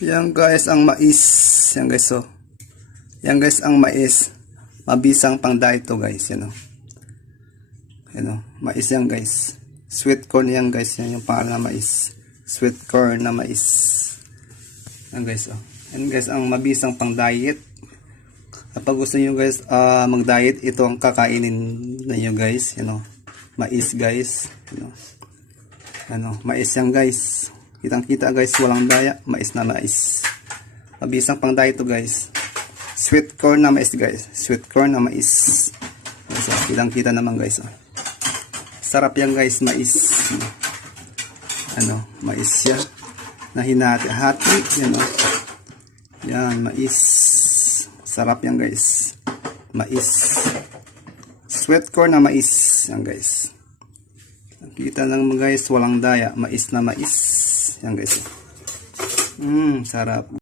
Yan guys ang mais. Yan guys oh. Yan guys ang mais. Mabisang pang diet to guys. Yan oh. Yan oh. Mais yan guys. Sweet corn yan guys. Yan yung pangalan na mais. Sweet corn na mais. Yan guys oh. Yan guys ang mabisang pang diet. Kapag gusto niyo guys mag-diet, ito ang kakainin niyo guys. Yan oh. Mais guys. Yan oh. Ano, mais yan guys. Kitang-kita guys, walang daya, mais na mais. Mabisang pang diet to guys. Sweet corn na mais guys. Sweet corn na mais. So, kitang-kita naman guys. Oh. Sarap yan guys, mais. Ano, mais yan. Na hinati-hati. Yan oh. Yan, mais. Sarap yan guys. Mais. Sweet corn na mais. Yan guys. Kita lang guys, walang daya. Mais na mais. Yan guys. Sarap.